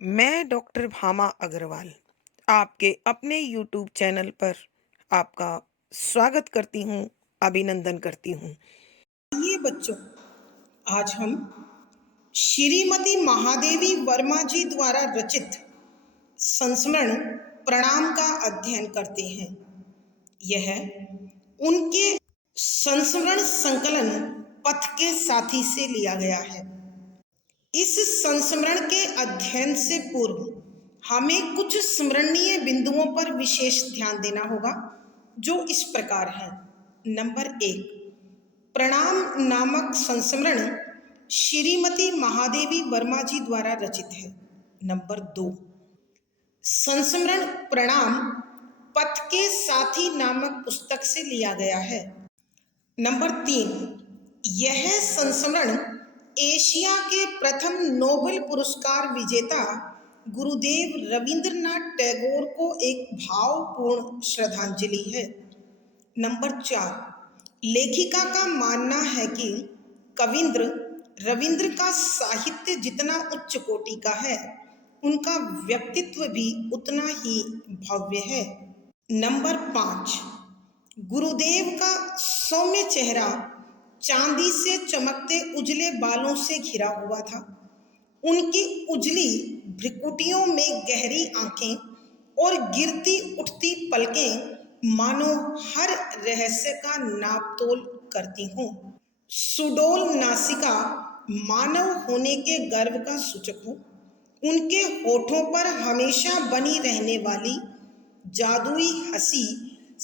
मैं डॉक्टर भामा अग्रवाल आपके अपने यूट्यूब चैनल पर आपका स्वागत करती हूँ, अभिनंदन करती हूँ। ये बच्चों, आज हम श्रीमती महादेवी वर्मा जी द्वारा रचित संस्मरण प्रणाम का अध्ययन करते हैं। यह उनके संस्मरण संकलन पथ के साथी से लिया गया है। इस संस्मरण के अध्ययन से पूर्व हमें कुछ स्मरणीय बिंदुओं पर विशेष ध्यान देना होगा, जो इस प्रकार हैं। नंबर 1, प्रणाम नामक संस्मरण श्रीमती महादेवी वर्मा जी द्वारा रचित है। नंबर 2, संस्मरण प्रणाम पथ के साथी नामक पुस्तक से लिया गया है। नंबर 3, यह संस्मरण एशिया के प्रथम नोबेल पुरस्कार विजेता गुरुदेव रविंद्रनाथ टैगोर को एक भावपूर्ण श्रद्धांजलि है। नंबर 4, लेखिका का मानना है कि कविंद्र रविंद्र का साहित्य जितना उच्च कोटि का है, उनका व्यक्तित्व भी उतना ही भव्य है। नंबर 5, गुरुदेव का सौम्य चेहरा चांदी से चमकते उजले बालों से घिरा हुआ था। उनकी उजली भ्रिकुटियों में गहरी आंखें और गिरती उठती पलकें मानो हर रहस्य का नापतोल करती हों। सुडौल नासिका मानव होने के गर्व का सूचक हो। उनके होठों पर हमेशा बनी रहने वाली जादुई हंसी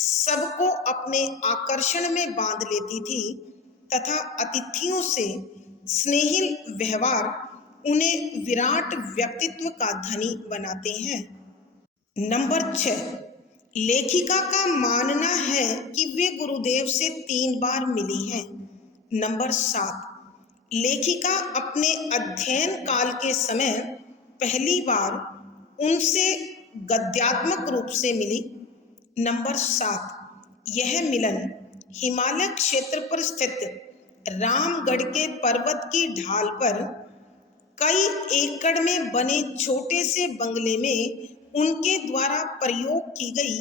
सबको अपने आकर्षण में बांध लेती थी तथा अतिथियों से स्नेहिल व्यवहार उन्हें विराट व्यक्तित्व का धनी बनाते हैं। नंबर 6, लेखिका का मानना है कि वे गुरुदेव से 3 बार मिली हैं। नंबर 7, लेखिका अपने अध्ययन काल के समय पहली बार उनसे गद्यात्मक रूप से मिली। नंबर 7, यह मिलन हिमालय क्षेत्र पर स्थित रामगढ़ के पर्वत की ढाल पर कई एकड़ में बने छोटे से बंगले में उनके द्वारा प्रयोग की गई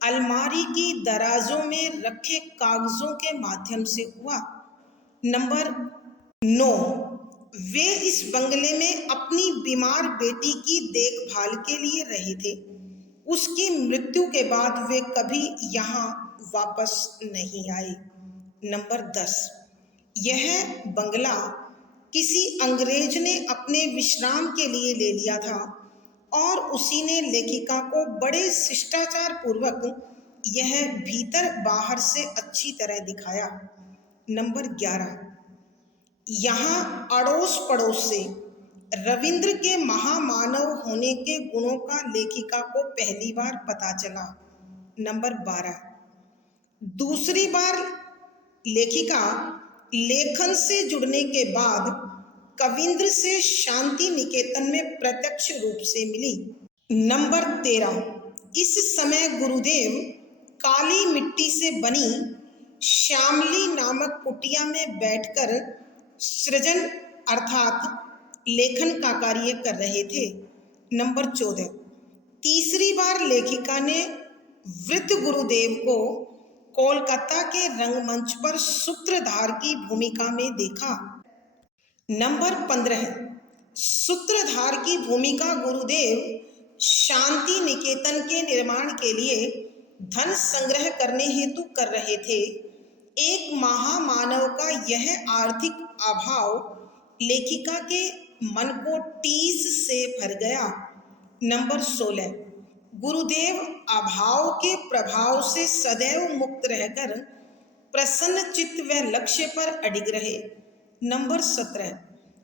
अलमारी की दराजों में रखे कागजों के माध्यम से हुआ। नंबर 9, वे इस बंगले में अपनी बीमार बेटी की देखभाल के लिए रहे थे। उसकी मृत्यु के बाद वे कभी यहाँ वापस नहीं आए। नंबर 10, यह बंगला किसी अंग्रेज ने अपने विश्राम के लिए ले लिया था और उसी ने लेखिका को बड़े शिष्टाचार पूर्वक यह भीतर बाहर से अच्छी तरह दिखाया। नंबर 11, यहाँ अड़ोस पड़ोस से रविंद्र के महामानव होने के गुणों का लेखिका को पहली बार पता चला। नंबर 12, दूसरी बार लेखिका लेखन से जुड़ने के बाद कविंद्र से शांति निकेतन में प्रत्यक्ष रूप से मिली। नंबर 13, इस समय गुरुदेव काली मिट्टी से बनी श्यामली नामक कुटिया में बैठकर सृजन अर्थात लेखन का कार्य कर रहे थे। नंबर 14, तीसरी बार लेखिका ने वृद्ध गुरुदेव को कोलकाता के रंगमंच पर सूत्रधार की भूमिका में देखा। नंबर 15, सूत्रधार की भूमिका गुरुदेव शांति निकेतन के निर्माण के लिए धन संग्रह करने हेतु कर रहे थे। एक महामानव का यह आर्थिक अभाव लेखिका के मन को टीस से भर गया। नंबर 16, गुरुदेव अभाव के प्रभाव से सदैव मुक्त रहकर प्रसन्न चित्त व लक्ष्य पर अडिग रहे। नंबर 17,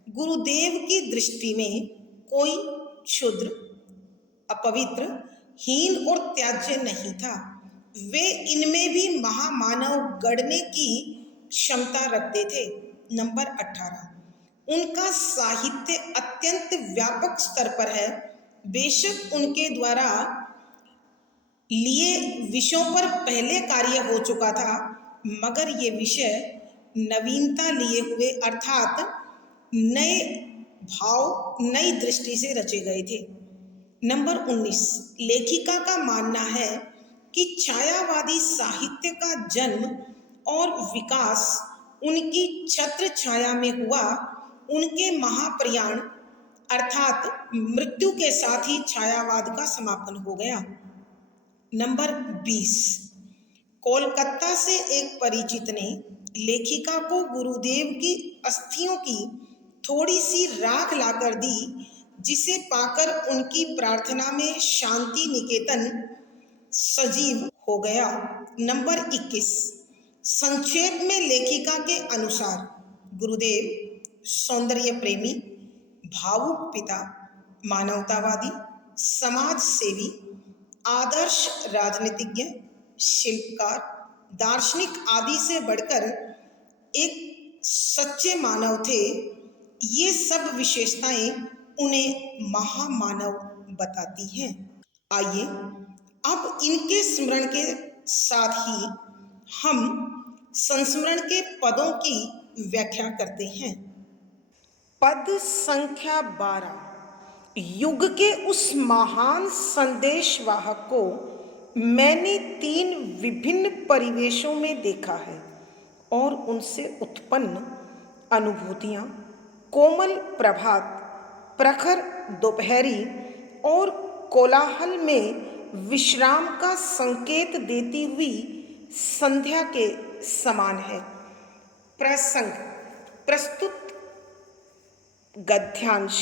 गुरुदेव की दृष्टि में कोई क्षुद्र, अपवित्र, हीन और त्याज्य नहीं था। वे इनमें भी महामानव गढ़ने की क्षमता रखते थे। नंबर 18, उनका साहित्य अत्यंत व्यापक स्तर पर है। बेशक उनके द्वारा लिए विषयों पर पहले कार्य हो चुका था, मगर ये विषय नवीनता लिए हुए अर्थात नए भाव नई दृष्टि से रचे गए थे। नंबर 19, लेखिका का मानना है कि छायावादी साहित्य का जन्म और विकास उनकी छत्र छाया में हुआ। उनके महाप्रयाण अर्थात मृत्यु के साथ ही छायावाद का समापन हो गया। नंबर 20, कोलकाता से एक परिचित ने लेखिका को गुरुदेव की अस्थियों की थोड़ी सी राख लाकर दी, जिसे पाकर उनकी प्रार्थना में शांति निकेतन सजीव हो गया। नंबर 21, संक्षेप में लेखिका के अनुसार गुरुदेव सौंदर्य प्रेमी, भावुक पिता, मानवतावादी, समाज सेवी, आदर्श राजनीतिज्ञ, शिल्पकार, दार्शनिक आदि से बढ़कर एक सच्चे मानव थे। ये सब विशेषताएं उन्हें महामानव बताती हैं। आइए अब इनके स्मरण के साथ ही हम संस्मरण के पदों की व्याख्या करते हैं। पद संख्या 12, युग के उस महान संदेशवाहक को मैंने 3 विभिन्न परिवेशों में देखा है और उनसे उत्पन्न अनुभूतियाँ कोमल प्रभात, प्रखर दोपहरी और कोलाहल में विश्राम का संकेत देती हुई संध्या के समान है। प्रसंग प्रस्तुत गद्यांश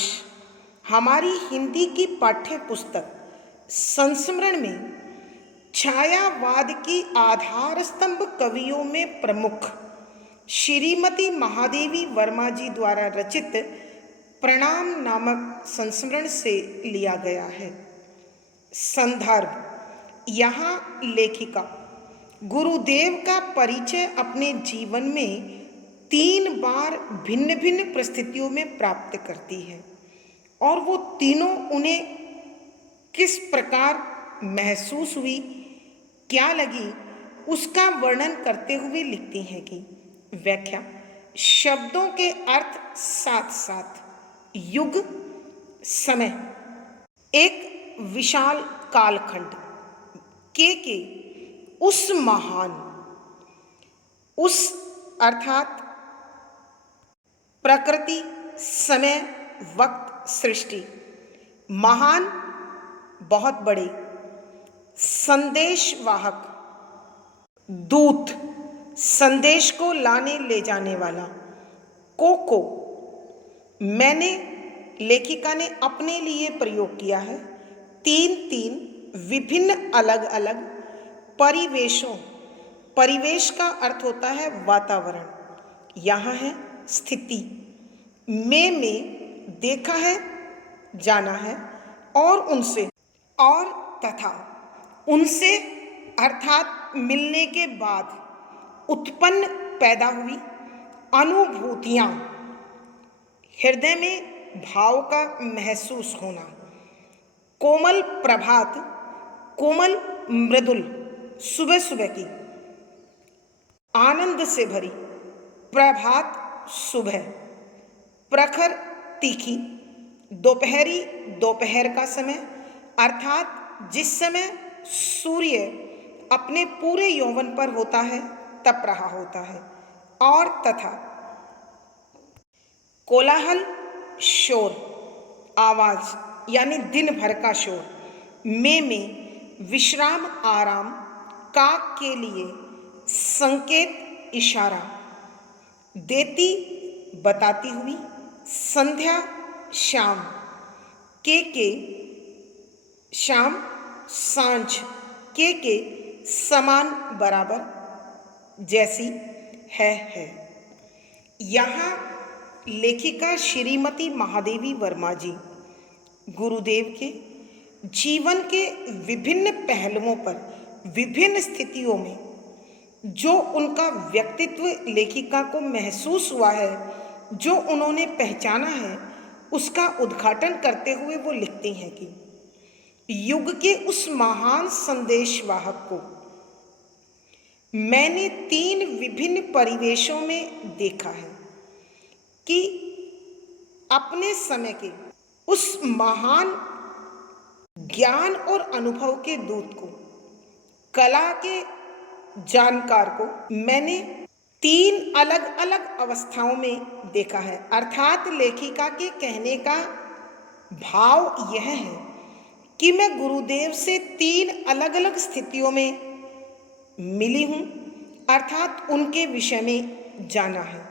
हमारी हिंदी की पाठ्य पुस्तक संस्मरण में छायावाद की आधार स्तंभ कवियों में प्रमुख श्रीमती महादेवी वर्मा जी द्वारा रचित प्रणाम नामक संस्मरण से लिया गया है। संदर्भ, यहाँ लेखिका गुरुदेव का परिचय अपने जीवन में 3 बार भिन्न भिन्न परिस्थितियों में प्राप्त करती है और वो तीनों उन्हें किस प्रकार महसूस हुई, क्या लगी, उसका वर्णन करते हुए लिखती हैं कि व्याख्या, शब्दों के अर्थ साथ साथ युग, समय, एक विशाल कालखंड के उस महान, उस अर्थात प्रकृति, समय, वक्त, सृष्टि, महान, बहुत बड़े, संदेशवाहक, दूत, संदेश को लाने ले जाने वाला, को मैंने लेखिका ने अपने लिए प्रयोग किया है। 3 विभिन्न अलग अलग परिवेशों, परिवेश का अर्थ होता है वातावरण, यहाँ है स्थिति, में देखा है, जाना है, और उनसे, और तथा उनसे अर्थात मिलने के बाद उत्पन्न पैदा हुई अनुभूतियाँ, हृदय में भाव का महसूस होना, कोमल प्रभात, कोमल मृदुल सुबह सुबह की, आनंद से भरी प्रभात सुबह, प्रखर तीखी, दोपहरी दोपहर का समय अर्थात जिस समय सूर्य अपने पूरे यौवन पर होता है, तप रहा होता है, और तथा कोलाहल, शोर, आवाज यानी दिन भर का शोर, में विश्राम, आराम, का के लिए संकेत, इशारा देती बताती हुई, संध्या, शाम, के शाम, सांझ, के समान, बराबर, जैसी, है। यहाँ लेखिका श्रीमती महादेवी वर्मा जी गुरुदेव के जीवन के विभिन्न पहलुओं पर, विभिन्न स्थितियों में जो उनका व्यक्तित्व लेखिका को महसूस हुआ है, जो उन्होंने पहचाना है, उसका उद्घाटन करते हुए वो लिखती हैं कि युग के उस महान संदेशवाहक को मैंने 3 विभिन्न परिवेशों में देखा है कि अपने समय के उस महान ज्ञान और अनुभव के दूत को, कला के जानकार को मैंने 3 अलग अलग अवस्थाओं में देखा है। अर्थात लेखिका के कहने का भाव यह है कि मैं गुरुदेव से 3 अलग अलग स्थितियों में मिली हूँ, अर्थात उनके विषय में जाना है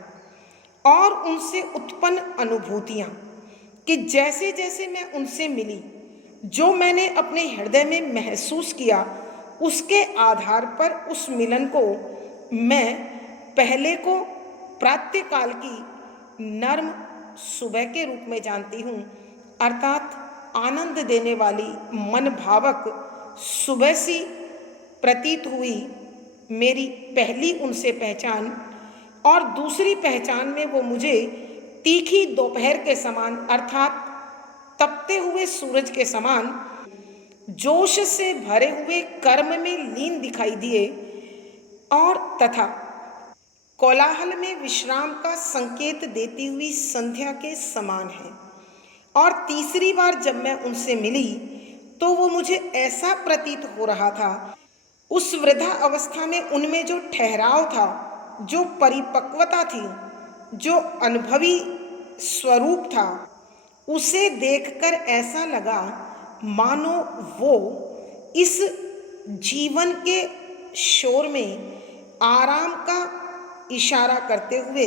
और उनसे उत्पन्न अनुभूतियाँ कि जैसे जैसे मैं उनसे मिली, जो मैंने अपने हृदय में महसूस किया, उसके आधार पर उस मिलन को मैं पहले को प्रातःकाल की नर्म सुबह के रूप में जानती हूँ, अर्थात आनंद देने वाली मन भावक सुबह सी प्रतीत हुई मेरी पहली उनसे पहचान। और दूसरी पहचान में वो मुझे तीखी दोपहर के समान, अर्थात तपते हुए सूरज के समान जोश से भरे हुए कर्म में लीन दिखाई दिए और तथा कोलाहल में विश्राम का संकेत देती हुई संध्या के समान है। और तीसरी बार जब मैं उनसे मिली तो वो मुझे ऐसा प्रतीत हो रहा था, उस वृद्धा अवस्था में उनमें जो ठहराव था, जो परिपक्वता थी, जो अनुभवी स्वरूप था, उसे देखकर ऐसा लगा मानो वो इस जीवन के शोर में आराम का इशारा करते हुए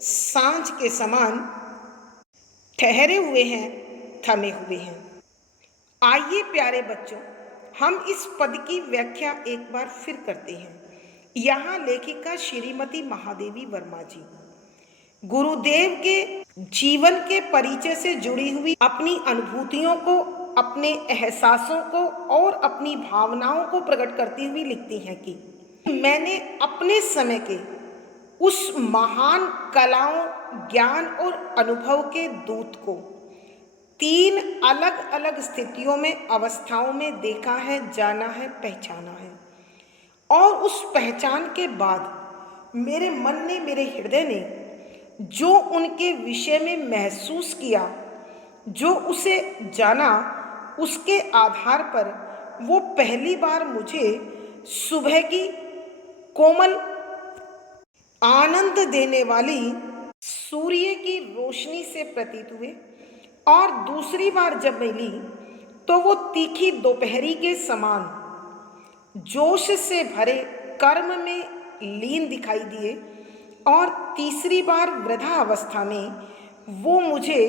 सांझ के समान ठहरे हुए हैं, थमे हुए हैं। आइए प्यारे बच्चों, हम इस पद की व्याख्या एक बार फिर करते हैं। यहाँ लेखिका श्रीमती महादेवी वर्मा जी गुरुदेव के जीवन के परिचय से जुड़ी हुई अपनी अनुभूतियों को, अपने एहसासों को और अपनी भावनाओं को प्रकट करती हुई लिखती हैं कि मैंने अपने समय के उस महान कलाओं, ज्ञान और अनुभव के दूत को 3 अलग अलग स्थितियों में, अवस्थाओं में देखा है, जाना है, पहचाना है। और उस पहचान के बाद मेरे मन ने, मेरे हृदय ने जो उनके विषय में महसूस किया, जो उसे जाना, उसके आधार पर वो पहली बार मुझे सुबह की कोमल आनंद देने वाली सूर्य की रोशनी से प्रतीत हुए और दूसरी बार जब मिली तो वो तीखी दोपहरी के समान जोश से भरे कर्म में लीन दिखाई दिए और तीसरी बार वृद्धा अवस्था में वो मुझे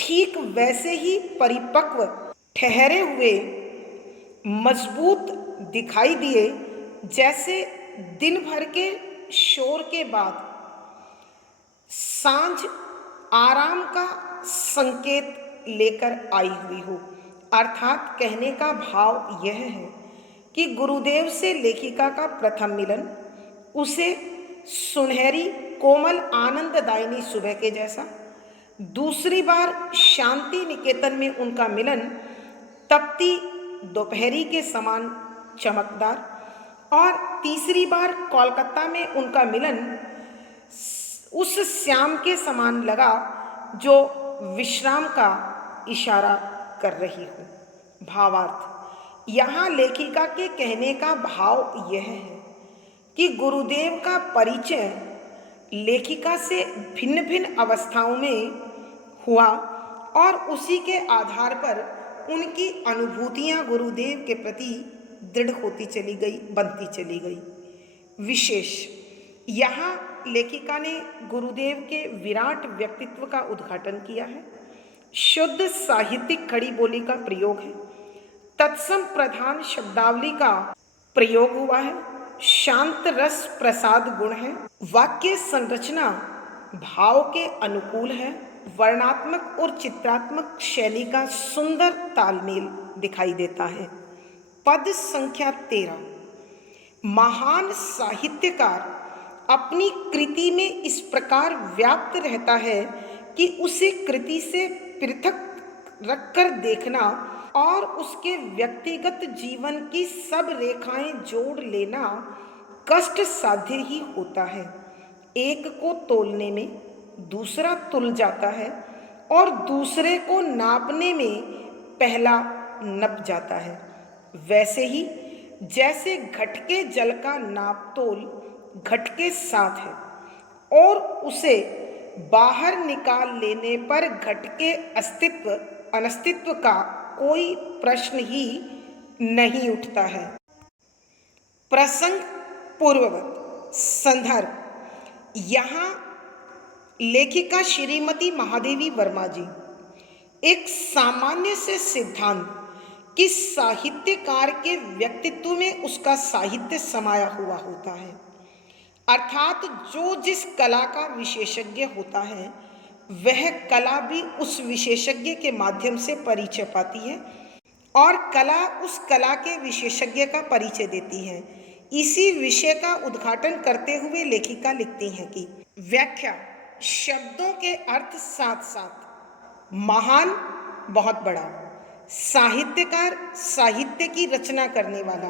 ठीक वैसे ही परिपक्व, ठहरे हुए, मजबूत दिखाई दिए जैसे दिन भर के शोर के बाद सांझ आराम का संकेत लेकर आई हुई हो। अर्थात कहने का भाव यह है कि गुरुदेव से लेखिका का प्रथम मिलन उसे सुनहरी, कोमल, आनंददायिनी सुबह के जैसा, दूसरी बार शांति निकेतन में उनका मिलन तपती दोपहरी के समान चमकदार और तीसरी बार कोलकाता में उनका मिलन उस श्याम के समान लगा जो विश्राम का इशारा कर रही हो। भावार्थ, यहाँ लेखिका के कहने का भाव यह है कि गुरुदेव का परिचय लेखिका से भिन्न भिन्न अवस्थाओं में हुआ और उसी के आधार पर उनकी अनुभूतियाँ गुरुदेव के प्रति दृढ़ होती चली गई, बनती चली गई। विशेष यहाँ लेखिका ने गुरुदेव के विराट व्यक्तित्व का उद्घाटन किया है। शुद्ध साहित्यिक खड़ी बोली का प्रयोग है, तत्सम प्रधान शब्दावली का प्रयोग हुआ है, शांत रस प्रसाद गुण है, वाक्य संरचना भाव के अनुकूल है, वर्णात्मक और चित्रात्मक शैली का सुंदर तालमेल दिखाई देता है। पद संख्या 13। महान साहित्यकार अपनी कृति में इस प्रकार व्याप्त रहता है कि उसे कृति से पृथक रखकर देखना और उसके व्यक्तिगत जीवन की सब रेखाएं जोड़ लेना कष्ट साध्य ही होता है। एक को तोलने में दूसरा तुल जाता है, और दूसरे को नापने में पहला नप जाता है। वैसे ही जैसे घट के जल का नापतोल घट के साथ है और उसे बाहर निकाल लेने पर घट के अस्तित्व अनस्तित्व का कोई प्रश्न ही नहीं उठता है। प्रसंग पूर्ववत संदर्भ। यहाँ लेखिका श्रीमती महादेवी वर्मा जी एक सामान्य से सिद्धांत कि साहित्यकार के व्यक्तित्व में उसका साहित्य समाया हुआ होता है, अर्थात जो जिस कला का विशेषज्ञ होता है वह कला भी उस विशेषज्ञ के माध्यम से परिचय पाती है और कला उस कला के विशेषज्ञ का परिचय देती है। इसी विषय का उद्घाटन करते हुए लेखिका लिखती हैं कि व्याख्या शब्दों के अर्थ साथ साथ महान बहुत बड़ा, साहित्यकार साहित्य की रचना करने वाला,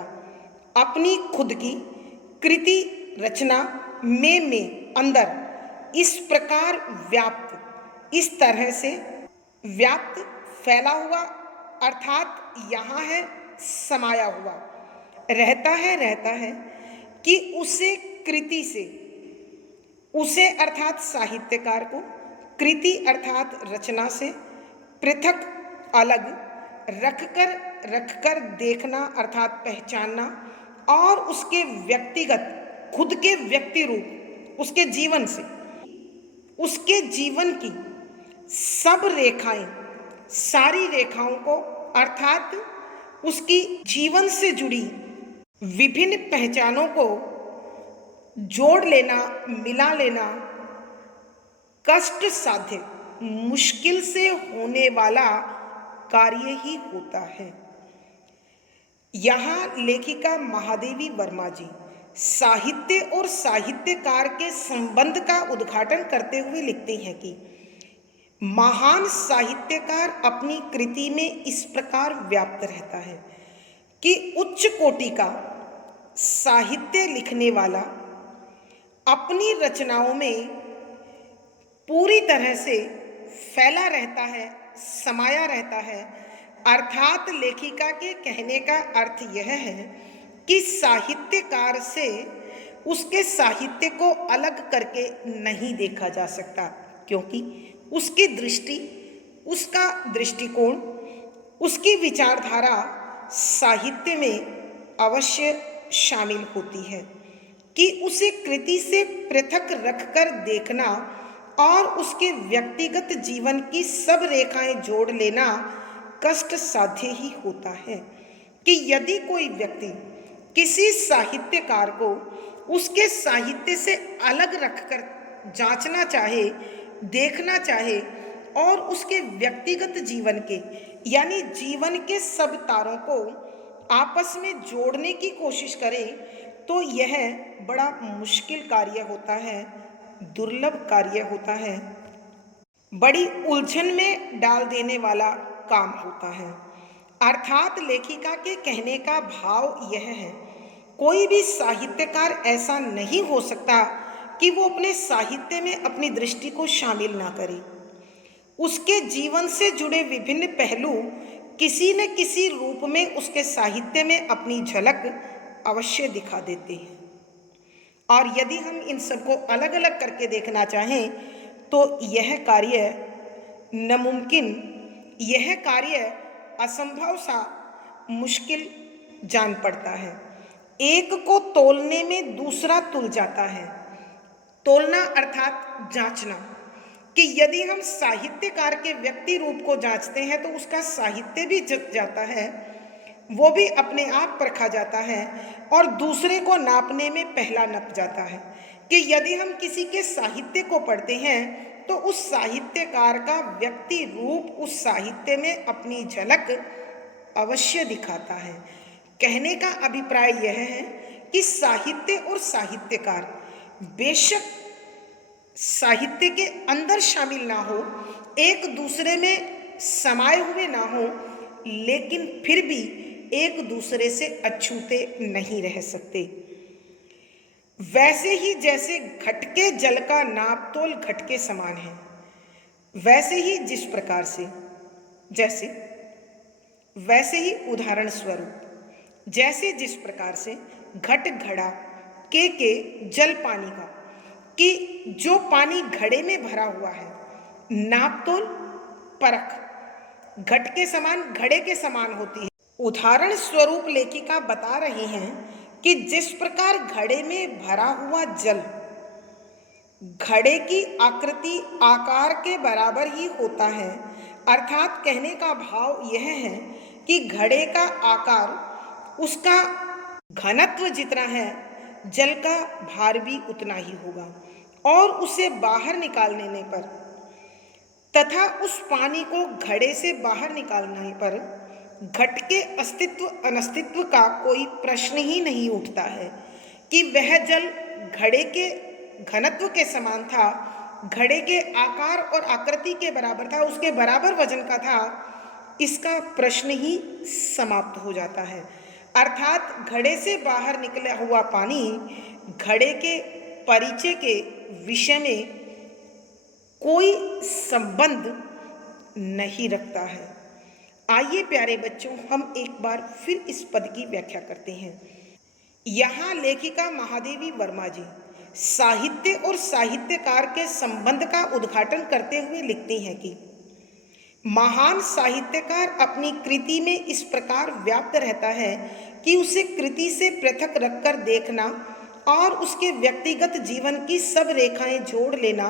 अपनी खुद की कृति रचना में अंदर इस प्रकार व्याप्त, इस तरह से व्याप्त फैला हुआ अर्थात यहाँ है समाया हुआ रहता है कि उसे कृति से, उसे अर्थात साहित्यकार को कृति अर्थात रचना से पृथक अलग रखकर देखना अर्थात पहचानना और उसके व्यक्तिगत खुद के व्यक्ति रूप उसके जीवन से, उसके जीवन की सब रेखाएं, सारी रेखाओं को अर्थात उसकी जीवन से जुड़ी विभिन्न पहचानों को जोड़ लेना, मिला लेना कष्ट साध्य, मुश्किल से होने वाला कार्य ही होता है। यहाँ लेखिका महादेवी वर्मा जी साहित्य और साहित्यकार के संबंध का उद्घाटन करते हुए लिखते हैं कि महान साहित्यकार अपनी कृति में इस प्रकार व्याप्त रहता है कि उच्च कोटि का साहित्य लिखने वाला अपनी रचनाओं में पूरी तरह से फैला रहता है, समाया रहता है। अर्थात लेखिका के कहने का अर्थ यह है कि साहित्यकार से उसके साहित्य को अलग करके नहीं देखा जा सकता, क्योंकि उसकी दृष्टि, उसका दृष्टिकोण, उसकी विचारधारा साहित्य में अवश्य शामिल होती है कि उसे कृति से पृथक रखकर देखना और उसके व्यक्तिगत जीवन की सब रेखाएं जोड़ लेना कष्ट साध्य ही होता है कि यदि कोई व्यक्ति किसी साहित्यकार को उसके साहित्य से अलग रखकर जांचना चाहे, देखना चाहे और उसके व्यक्तिगत जीवन के यानी जीवन के सब तारों को आपस में जोड़ने की कोशिश करे तो यह बड़ा मुश्किल कार्य होता है, दुर्लभ कार्य होता है, बड़ी उलझन में डाल देने वाला काम होता है। अर्थात लेखिका के कहने का भाव यह है, कोई भी साहित्यकार ऐसा नहीं हो सकता कि वो अपने साहित्य में अपनी दृष्टि को शामिल ना करे। उसके जीवन से जुड़े विभिन्न पहलू किसी न किसी रूप में उसके साहित्य में अपनी झलक अवश्य दिखा देते हैं और यदि हम इन सबको अलग अलग करके देखना चाहें तो यह कार्य नामुमकिन, यह कार्य असंभव सा मुश्किल जान पड़ता है। एक को तोलने में दूसरा तुल जाता है। तोलना अर्थात जांचना कि यदि हम साहित्यकार के व्यक्ति रूप को जांचते हैं तो उसका साहित्य भी जच जाता है, वो भी अपने आप परखा जाता है और दूसरे को नापने में पहला नप जाता है कि यदि हम किसी के साहित्य को पढ़ते हैं तो उस साहित्यकार का व्यक्ति रूप उस साहित्य में अपनी झलक अवश्य दिखाता है। कहने का अभिप्राय यह है कि साहित्य और साहित्यकार बेशक साहित्य के अंदर शामिल ना हो, एक दूसरे में समाये हुए ना हो, लेकिन फिर भी एक दूसरे से अछूते नहीं रह सकते। वैसे ही जैसे घट के जल का नापतोल घट के समान है, वैसे ही जिस प्रकार से जैसे वैसे ही उदाहरण स्वरूप जैसे जिस प्रकार से घट घड़ा के जल पानी का कि जो पानी घड़े में भरा हुआ है, नापतोल परख घट के समान घड़े के समान होती है। उदाहरण स्वरूप लेखिका बता रही हैं कि जिस प्रकार घड़े में भरा हुआ जल घड़े की आकृति आकार के बराबर ही होता है, अर्थात कहने का भाव यह है कि घड़े का आकार उसका घनत्व जितना है, जल का भार भी उतना ही होगा, और उसे बाहर निकालने पर तथा उस पानी को घड़े से बाहर निकालने पर घट के अस्तित्व अनस्तित्व का कोई प्रश्न ही नहीं उठता है कि वह जल घड़े के घनत्व के समान था, घड़े के आकार और आकृति के बराबर था, उसके बराबर वजन का था। इसका प्रश्न ही समाप्त हो जाता है। अर्थात घड़े से बाहर निकला हुआ पानी घड़े के परिचय के विषय में कोई संबंध नहीं रखता है। आइए प्यारे बच्चों, हम एक बार फिर इस पद की व्याख्या करते हैं। यहाँ लेखिका महादेवी वर्मा जी साहित्य और साहित्यकार के संबंध का उद्घाटन करते हुए लिखती हैं कि महान साहित्यकार अपनी कृति में इस प्रकार व्याप्त रहता है कि उसे कृति से पृथक रखकर देखना और उसके व्यक्तिगत जीवन की सब रेखाएं जोड़ लेना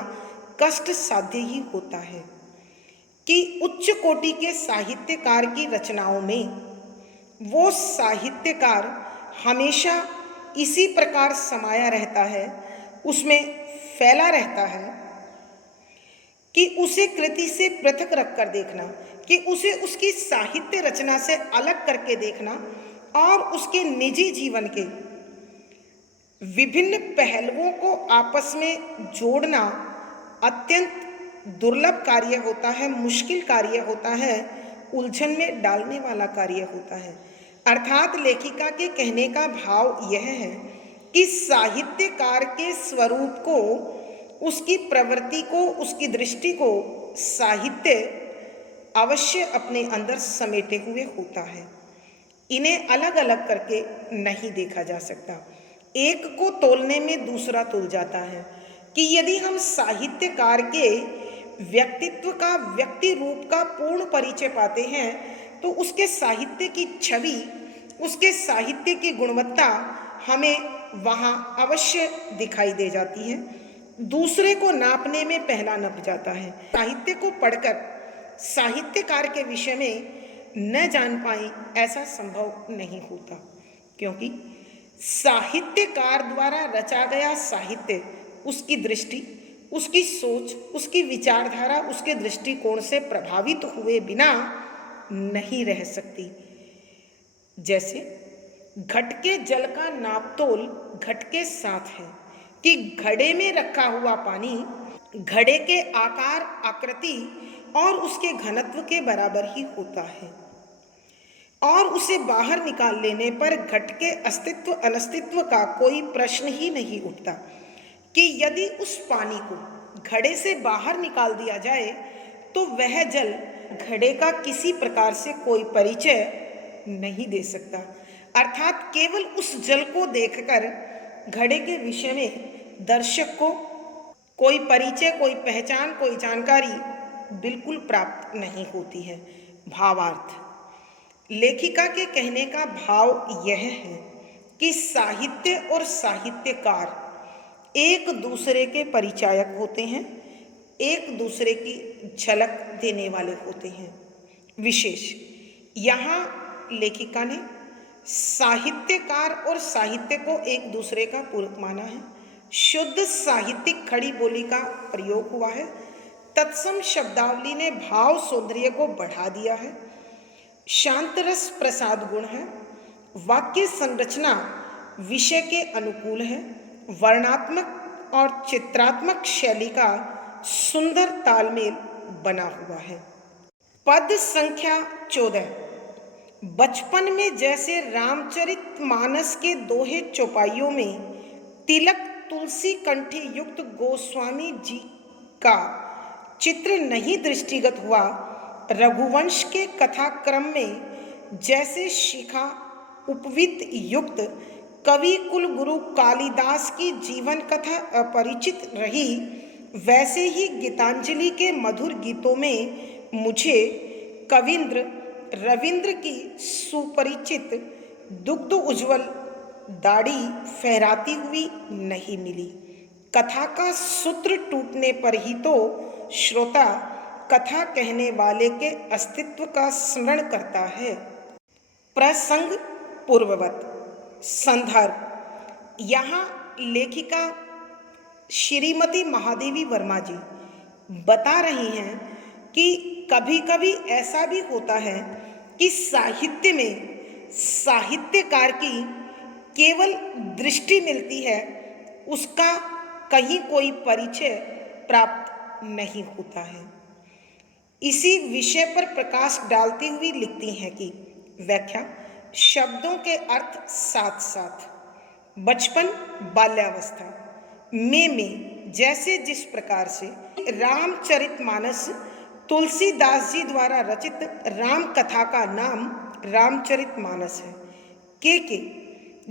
कष्ट साध्य ही होता है कि उच्च कोटि के साहित्यकार की रचनाओं में वो साहित्यकार हमेशा इसी प्रकार समाया रहता है, उसमें फैला रहता है कि उसे कृति से पृथक रखकर देखना, कि उसे उसकी साहित्य रचना से अलग करके देखना और उसके निजी जीवन के विभिन्न पहलुओं को आपस में जोड़ना अत्यंत दुर्लभ कार्य होता है, मुश्किल कार्य होता है, उलझन में डालने वाला कार्य होता है। अर्थात लेखिका के कहने का भाव यह है कि साहित्यकार के स्वरूप को, उसकी प्रवृत्ति को, उसकी दृष्टि को साहित्य अवश्य अपने अंदर समेटे हुए होता है। इन्हें अलग अलग करके नहीं देखा जा सकता। एक को तोलने में दूसरा तुल जाता है कि यदि हम साहित्यकार के व्यक्तित्व का, व्यक्ति रूप का पूर्ण परिचय पाते हैं तो उसके साहित्य की छवि, उसके साहित्य की गुणवत्ता हमें वहाँ अवश्य दिखाई दे जाती है। दूसरे को नापने में पहला नप जाता है। साहित्य को पढ़कर साहित्यकार के विषय में न जान पाए ऐसा संभव नहीं होता, क्योंकि साहित्यकार द्वारा रचा गया साहित्य उसकी दृष्टि, उसकी सोच, उसकी विचारधारा, उसके दृष्टिकोण से प्रभावित हुए बिना नहीं रह सकती। जैसे घट के जल का नापतोल घट के साथ है कि घड़े में रखा हुआ पानी घड़े के आकार, आकृति और उसके घनत्व के बराबर ही होता है, और उसे बाहर निकाल लेने पर घट के अस्तित्व अनस्तित्व का कोई प्रश्न ही नहीं उठता कि यदि उस पानी को घड़े से बाहर निकाल दिया जाए तो वह जल घड़े का किसी प्रकार से कोई परिचय नहीं दे सकता। अर्थात केवल उस जल को देखकर घड़े के विषय में दर्शक को कोई परिचय, कोई पहचान, कोई जानकारी बिल्कुल प्राप्त नहीं होती है। भावार्थ, लेखिका के कहने का भाव यह है कि साहित्य और साहित्यकार एक दूसरे के परिचायक होते हैं, एक दूसरे की झलक देने वाले होते हैं। विशेष यहाँ लेखिका ने साहित्यकार और साहित्य को एक दूसरे का पूरक माना है। शुद्ध साहित्यिक खड़ी बोली का प्रयोग हुआ है। तत्सम शब्दावली ने भाव सौंदर्य को बढ़ा दिया है। शांत रस प्रसाद गुण है। वाक्य संरचना विषय के अनुकूल है। वर्णात्मक और चित्रात्मक शैली का सुंदर तालमेल बना हुआ है। पद संख्या 14। बचपन में जैसे रामचरितमानस के दोहे चौपाइयों में तिलक तुलसी कंठी युक्त गोस्वामी जी का चित्र नहीं दृष्टिगत हुआ। रघुवंश के कथाक्रम में जैसे शिखा उपवीत युक्त कवि कुल गुरु कालिदास की जीवन कथा अपरिचित रही, वैसे ही गीतांजलि के मधुर गीतों में मुझे कविंद्र रविंद्र की सुपरिचित दुग्ध उज्ज्वल दाढ़ी फहराती हुई नहीं मिली। कथा का सूत्र टूटने पर ही तो श्रोता कथा कहने वाले के अस्तित्व का स्मरण करता है। प्रसंग पूर्ववत। संदर्भ। यहाँ लेखिका श्रीमती महादेवी वर्मा जी बता रही हैं कि कभी कभी ऐसा भी होता है कि साहित्य में साहित्यकार की केवल दृष्टि मिलती है, उसका कहीं कोई परिचय प्राप्त नहीं होता है। इसी विषय पर प्रकाश डालती हुई लिखती हैं कि व्याख्या। शब्दों के अर्थ साथ साथ बचपन बाल्यावस्था में जैसे जिस प्रकार से रामचरितमानस तुलसीदास जी द्वारा रचित राम कथा का नाम रामचरितमानस है। के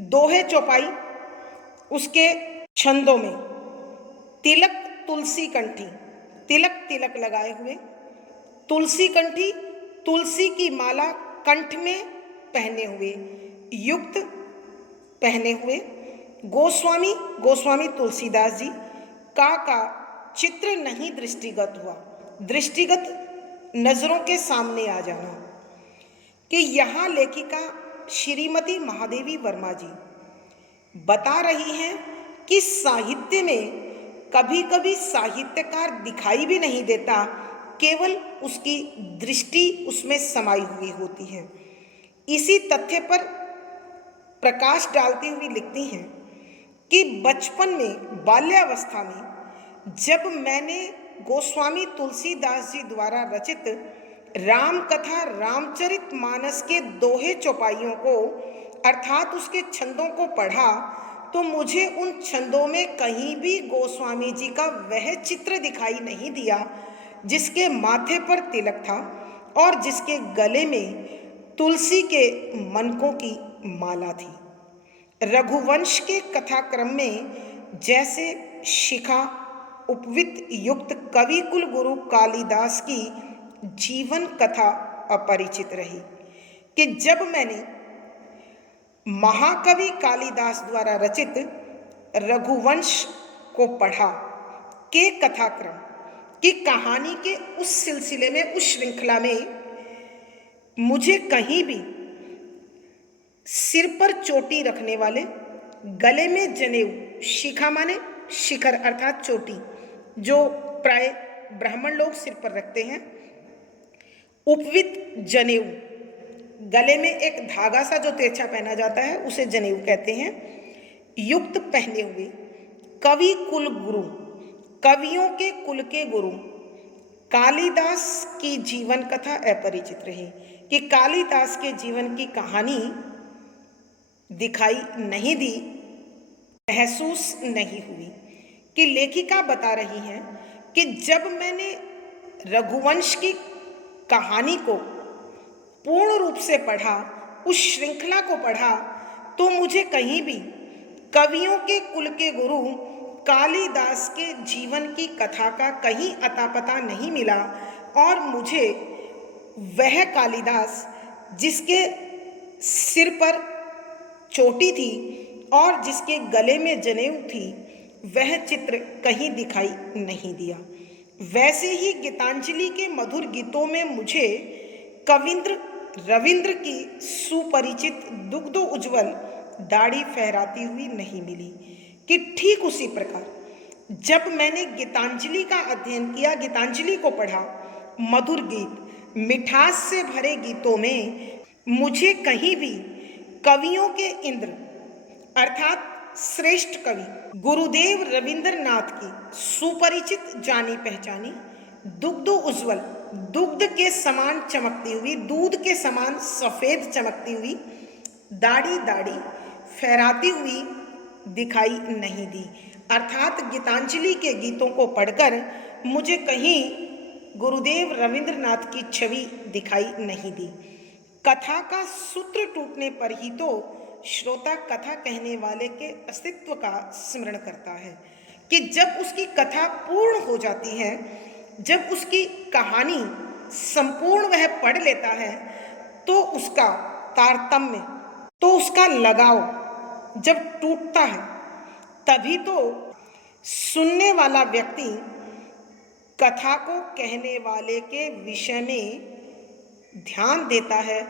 दोहे चौपाई उसके छंदों में तिलक तुलसी कंठी, तिलक तिलक लगाए हुए, तुलसी कंठी तुलसी की माला कंठ में पहने हुए, युक्त पहने हुए, गोस्वामी गोस्वामी तुलसीदास जी का चित्र नहीं दृष्टिगत हुआ, दृष्टिगत नजरों के सामने आ जाना। कि यहाँ लेखिका श्रीमती महादेवी वर्मा जी बता रही हैं कि साहित्य में कभी कभी साहित्यकार दिखाई भी नहीं देता, केवल उसकी दृष्टि उसमें समाई हुई होती है। इसी तथ्य पर प्रकाश डालती हुई लिखती हैं कि बचपन में बाल्यावस्था में जब मैंने गोस्वामी तुलसीदास जी द्वारा रचित राम कथा रामचरितमानस के दोहे चौपाइयों को अर्थात उसके छंदों को पढ़ा, तो मुझे उन छंदों में कहीं भी गोस्वामी जी का वह चित्र दिखाई नहीं दिया जिसके माथे पर तिलक था और जिसके गले में तुलसी के मनकों की माला थी। रघुवंश के कथाक्रम में जैसे शिखा उपवीत युक्त कवि कुल गुरु कालिदास की जीवन कथा अपरिचित रही। कि जब मैंने महाकवि कालिदास द्वारा रचित रघुवंश को पढ़ा के कथाक्रम की कहानी के उस सिलसिले में, उस श्रृंखला में मुझे कहीं भी सिर पर चोटी रखने वाले, गले में जनेऊ, शिखा माने शिखर अर्थात चोटी जो प्राय ब्राह्मण लोग सिर पर रखते हैं, उपवीत जनेऊ गले में एक धागा सा जो तिरछा पहना जाता है उसे जनेऊ कहते हैं, युक्त पहने हुए, कवि कुल गुरु, कवियों के कुल के गुरु कालिदास की जीवन कथा अपरिचित रही। कि कालिदास के जीवन की कहानी दिखाई नहीं दी, महसूस नहीं हुई। कि लेखिका बता रही हैं कि जब मैंने रघुवंश की कहानी को पूर्ण रूप से पढ़ा, उस श्रृंखला को पढ़ा, तो मुझे कहीं भी कवियों के कुल के गुरु कालिदास के जीवन की कथा का कहीं अता पता नहीं मिला और मुझे वह कालिदास जिसके सिर पर चोटी थी और जिसके गले में जनेऊ थी, वह चित्र कहीं दिखाई नहीं दिया। वैसे ही गीतांजलि के मधुर गीतों में मुझे कविंद्र रविंद्र की सुपरिचित दुग्ध उज्ज्वल दाढ़ी फहराती हुई नहीं मिली। कि ठीक उसी प्रकार जब मैंने गीतांजलि का अध्ययन किया, गीतांजलि को पढ़ा, मधुर गीत, मिठास से भरे गीतों में मुझे कहीं भी कवियों के इंद्र अर्थात श्रेष्ठ कवि गुरुदेव रविंद्रनाथ की सुपरिचित जानी पहचानी दुग्ध उज्ज्वल, दुग्ध के समान चमकती हुई, दूध के समान सफेद चमकती हुई दाढ़ी फहराती हुई दिखाई नहीं दी। अर्थात गीतांजलि के गीतों को पढ़कर मुझे कहीं गुरुदेव रविंद्रनाथ की छवि दिखाई नहीं दी। कथा का सूत्र टूटने पर ही तो श्रोता कथा कहने वाले के अस्तित्व का स्मरण करता है कि जब उसकी कथा पूर्ण हो जाती है, जब उसकी कहानी संपूर्ण वह पढ़ लेता है, तो उसका तारतम्य, तो उसका लगाव जब टूटता है, तभी तो सुनने वाला व्यक्ति कथा को कहने वाले के विषय में ध्यान देता है,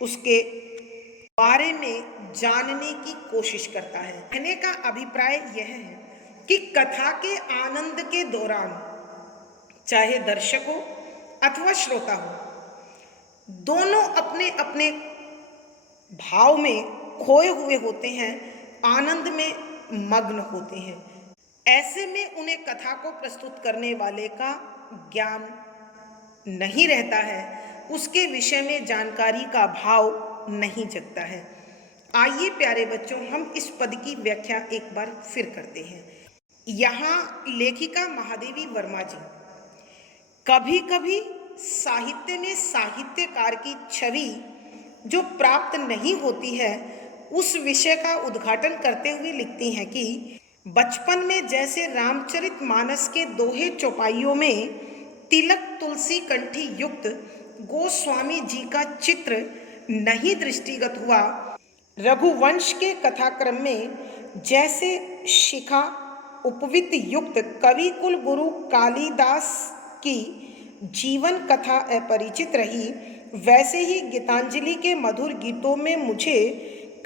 उसके बारे में जानने की कोशिश करता है। कहने का अभिप्राय यह है कि कथा के आनंद के दौरान चाहे दर्शक हो अथवा श्रोता हो, दोनों अपने अपने भाव में खोए हुए होते हैं, आनंद में मग्न होते हैं। ऐसे में उन्हें कथा को प्रस्तुत करने वाले का ज्ञान नहीं रहता है, उसके विषय में जानकारी का भाव नहीं जगता है। आइए प्यारे बच्चों, हम इस पद की व्याख्या एक बार फिर करते हैं। यहाँ लेखिका महादेवी वर्मा जी कभी कभी साहित्य में साहित्यकार की छवि जो प्राप्त नहीं होती है, उस विषय का उद्घाटन करते हुए लिखती हैं कि बचपन में जैसे रामचरितमानस के दोहे चौपाइयों में तिलक तुलसी कंठी युक्त गोस्वामी जी का चित्र नहीं दृष्टिगत हुआ, रघुवंश के कथाक्रम में जैसे शिखा उपवित युक्त कवि कुल गुरु कालिदास की जीवन कथा अपरिचित रही, वैसे ही गीतांजलि के मधुर गीतों में मुझे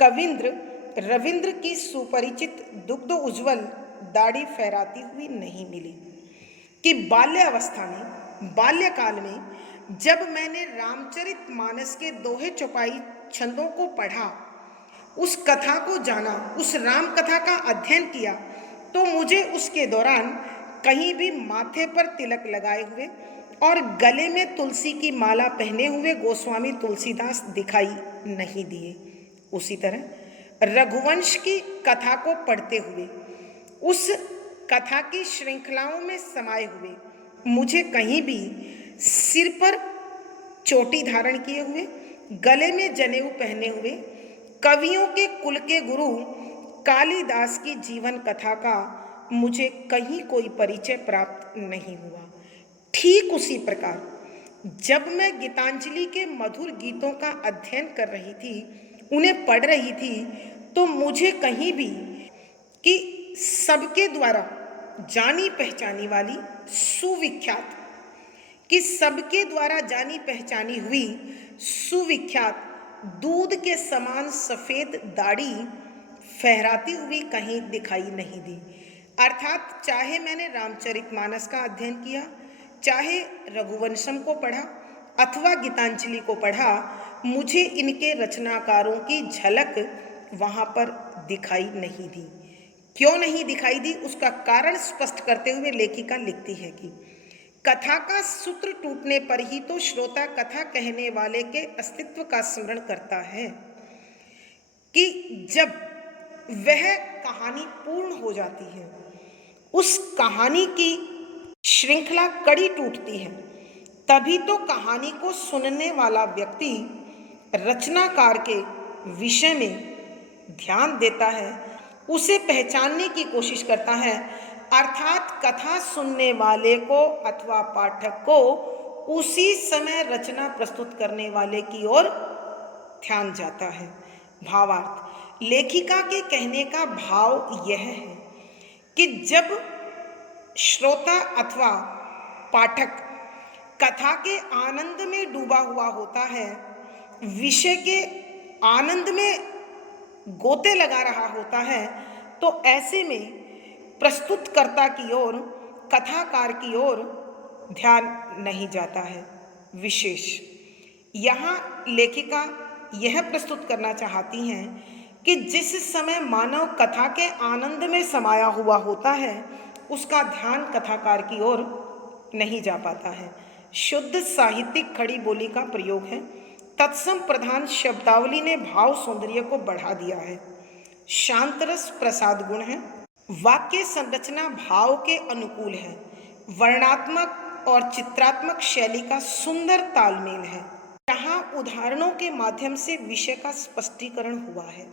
कविंद्र रविंद्र की सुपरिचित दुग्ध उज्ज्वल दाढ़ी फहराती हुई नहीं मिली। कि बाल्यावस्था में, बाल्यकाल में जब मैंने रामचरितमानस के दोहे चौपाई छंदों को पढ़ा, उस कथा को जाना, उस राम कथा का अध्ययन किया, तो मुझे उसके दौरान कहीं भी माथे पर तिलक लगाए हुए और गले में तुलसी की माला पहने हुए गोस्वामी तुलसीदास दिखाई नहीं दिए। उसी तरह रघुवंश की कथा को पढ़ते हुए, उस कथा की श्रृंखलाओं में समाये हुए मुझे कहीं भी सिर पर चोटी धारण किए हुए, गले में जनेऊ पहने हुए कवियों के कुल के गुरु कालिदास की जीवन कथा का मुझे कहीं कोई परिचय प्राप्त नहीं हुआ। ठीक उसी प्रकार जब मैं गीतांजलि के मधुर गीतों का अध्ययन कर रही थी, उन्हें पढ़ रही थी, तो मुझे कहीं भी कि सबके द्वारा जानी पहचानी वाली सुविख्यात, कि सबके द्वारा जानी पहचानी हुई सुविख्यात दूध के समान सफ़ेद दाढ़ी फहराती हुई कहीं दिखाई नहीं दी। अर्थात चाहे मैंने रामचरितमानस का अध्ययन किया, चाहे रघुवंशम को पढ़ा अथवा गीतांजलि को पढ़ा, मुझे इनके रचनाकारों की झलक वहाँ पर दिखाई नहीं दी। क्यों नहीं दिखाई दी, उसका कारण स्पष्ट करते हुए लेखिका लिखती है कि कथा का सूत्र टूटने पर ही तो श्रोता कथा कहने वाले के अस्तित्व का स्मरण करता है, कि जब वह कहानी पूर्ण हो जाती है, उस कहानी की श्रृंखला कड़ी टूटती है, तभी तो कहानी को सुनने वाला व्यक्ति रचनाकार के विषय में ध्यान देता है, उसे पहचानने की कोशिश करता है। अर्थात कथा सुनने वाले को अथवा पाठक को उसी समय रचना प्रस्तुत करने वाले की ओर ध्यान जाता है। भावार्थ, लेखिका के कहने का भाव यह है कि जब श्रोता अथवा पाठक कथा के आनंद में डूबा हुआ होता है, विषय के आनंद में गोते लगा रहा होता है, तो ऐसे में प्रस्तुतकर्ता की ओर, कथाकार की ओर ध्यान नहीं जाता है। विशेष यहाँ लेखिका यह प्रस्तुत करना चाहती हैं कि जिस समय मानव कथा के आनंद में समाया हुआ होता है, उसका ध्यान कथाकार की ओर नहीं जा पाता है। शुद्ध साहित्यिक खड़ी बोली का प्रयोग है। तत्सम प्रधान शब्दावली ने भाव सौंदर्य को बढ़ा दिया है। शांतरस प्रसाद गुण है। वाक्य संरचना भाव के अनुकूल है। वर्णात्मक और चित्रात्मक शैली का सुंदर तालमेल है। यहाँ उदाहरणों के माध्यम से विषय का स्पष्टीकरण हुआ है।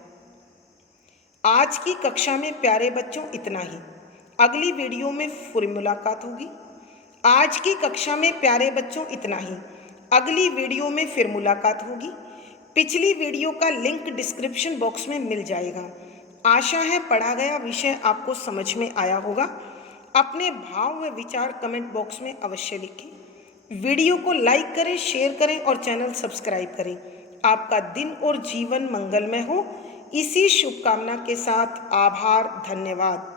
आज की कक्षा में प्यारे बच्चों इतना ही। अगली वीडियो में फिर मुलाकात होगी। आज की कक्षा में प्यारे बच्चों इतना ही। अगली वीडियो में फिर मुलाकात होगी। पिछली वीडियो का लिंक डिस्क्रिप्शन बॉक्स में मिल जाएगा। आशा है पढ़ा गया विषय आपको समझ में आया होगा। अपने भाव व विचार कमेंट बॉक्स में अवश्य लिखें। वीडियो को लाइक करें, शेयर करें और चैनल सब्सक्राइब करें। आपका दिन और जीवन मंगलमय हो, इसी शुभकामना के साथ आभार, धन्यवाद।